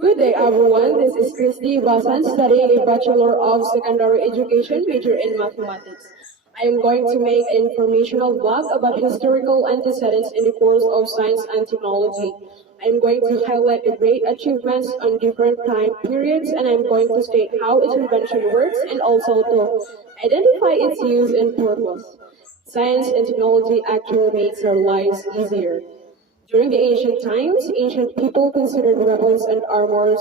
Good day, everyone. This is Christy Basan, studying a Bachelor of Secondary Education major in Mathematics. I am going to make an informational blog about historical antecedents in the course of Science and Technology. I am going to highlight the great achievements on different time periods, and I am going to state how its invention works and also to identify its use and purpose. Science and technology actually makes our lives easier. During the ancient times, ancient people considered weapons and armors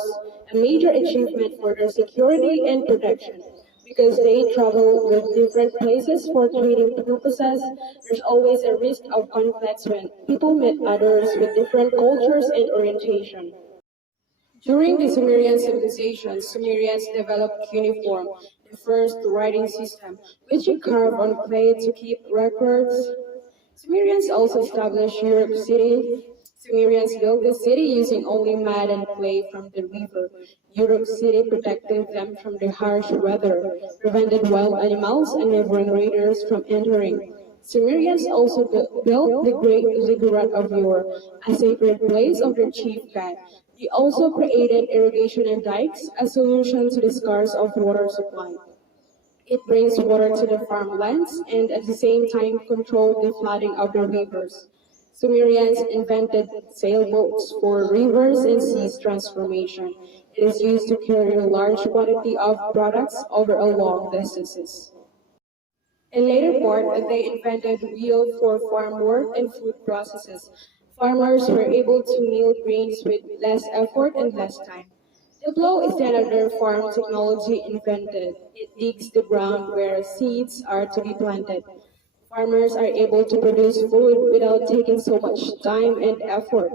a major achievement for their security and protection. Because they travel with different places for trading purposes, there's always a risk of conflicts when people meet others with different cultures and orientation. During the Sumerian civilization, Sumerians developed cuneiform, the first writing system, which you carve on clay to keep records. Sumerians also established Europe City. Sumerians built the city using only mud and clay from the river. Europe City protected them from the harsh weather, prevented wild animals and neighboring raiders from entering. Sumerians also built the great ziggurat of Ur, a sacred place of their chief god. They also created irrigation and dikes, a solution to the scarce of water supply. It brings water to the farmlands and at the same time controlled the flooding of the rivers. Sumerians invented sailboats for rivers and seas transformation. It is used to carry a large quantity of products over a long distances. In later part, they invented wheel for farm work and food processes. Farmers were able to mill grains with less effort and less time. The plow is another farm technology invented. It digs the ground where seeds are to be planted. Farmers are able to produce food without taking so much time and effort.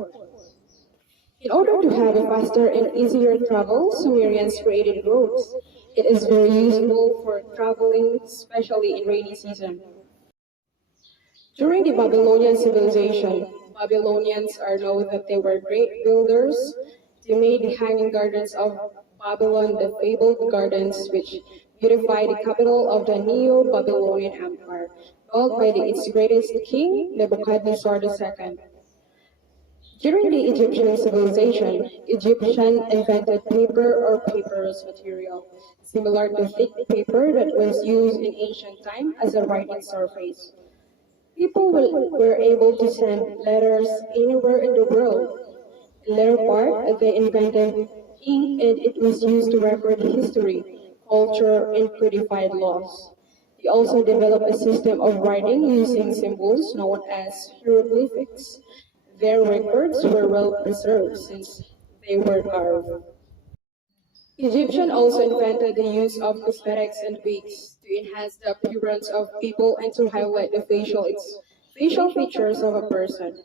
In order to have a faster and easier travel, Sumerians created roads. It is very useful for traveling, especially in rainy season. During the Babylonian civilization, Babylonians are known that they were great builders. They made the hanging gardens of Babylon, the fabled gardens which beautify the capital of the Neo-Babylonian Empire, built by its greatest king, Nebuchadnezzar II. During the Egyptian civilization, Egyptians invented paper or papyrus material, similar to thick paper that was used in ancient time as a writing surface. People were able to send letters anywhere in the world. In later part, they invented ink and it was used to record history, culture, and codified laws. They also developed a system of writing using symbols known as hieroglyphics. Their records were well preserved since they were carved. Egyptians also invented the use of cosmetics and wigs to enhance the appearance of people and to highlight the facial features of a person.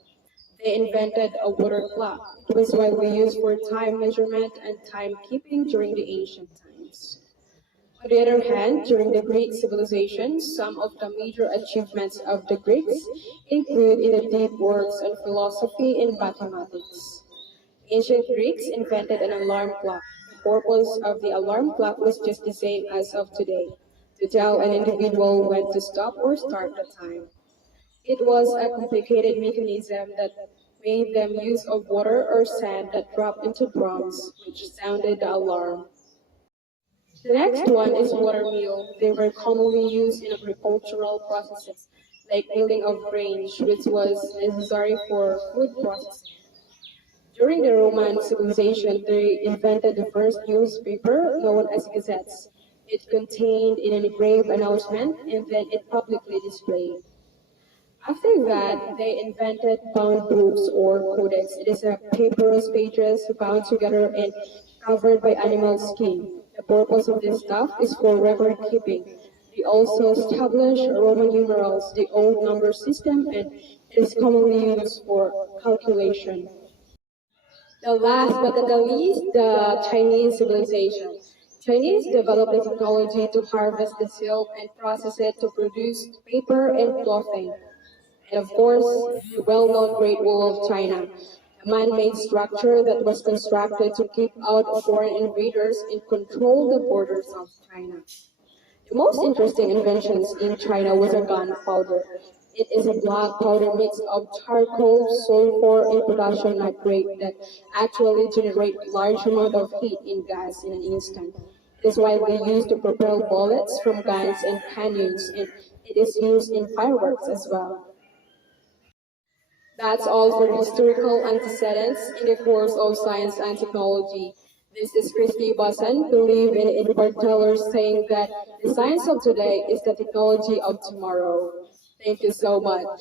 They invented a water clock. It was widely used for time measurement and timekeeping during the ancient times. On the other hand, during the Greek civilization, some of the major achievements of the Greeks include in the deep works on philosophy and mathematics. Ancient Greeks invented an alarm clock. The purpose of the alarm clock was just the same as of today, to tell an individual when to stop or start the time. It was a complicated mechanism that made them use of water or sand that dropped into drums, which sounded the alarm. The next one is water mill. They were commonly used in agricultural processes, like milling of grain, which was necessary for food processing. During the Roman civilization, they invented the first newspaper known as gazettes. It contained an engraved announcement and then it publicly displayed. After that, they invented bound books or codex. It is a papyrus pages bound together and covered by animal skin. The purpose of this stuff is for record keeping. They also established Roman numerals, the old number system, and it is commonly used for calculation. The last but not the least, the Chinese civilization. Chinese developed the technology to harvest the silk and process it to produce paper and clothing. And of course, the well-known Great Wall of China, a man-made structure that was constructed to keep out foreign invaders and control the borders of China. The most interesting inventions in China was a gunpowder. It is a black powder mix of charcoal, sulfur, and potassium nitrate that actually generate large amount of heat in gas in an instant. It is widely used to propel bullets from guns and cannons, and it is used in fireworks as well. That's all for historical antecedents in the course of science and technology. This is Christy Basan, believe in tellers saying that the science of today is the technology of tomorrow. Thank you so much.